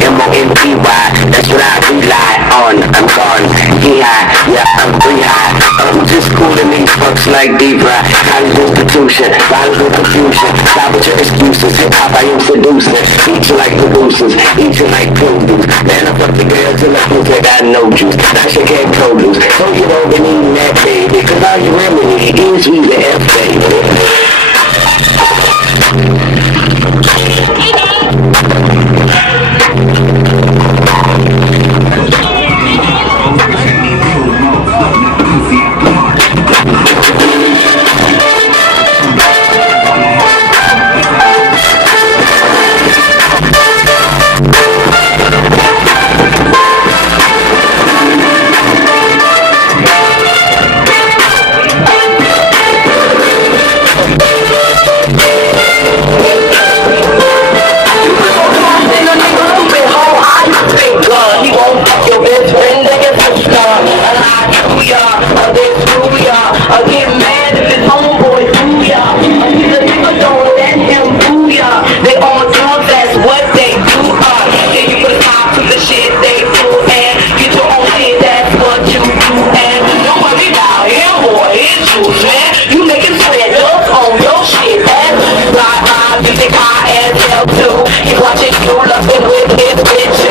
M-O-N-T-Y, that's what I rely on. I'm gone, get high, yeah, I'm free high. I'm just cooling these fucks like D-Bry. College institution, violence and confusion. Stop with your excuses, hip-hop I am seducing. Eat you like producers, eat you like produce. Man, I fuck the girls till I feel like I know juice. Now she can't produce, so you don't be needing that baby. Cause all you really need is we the F baby. You think I am too? You watching you loving with his bitch.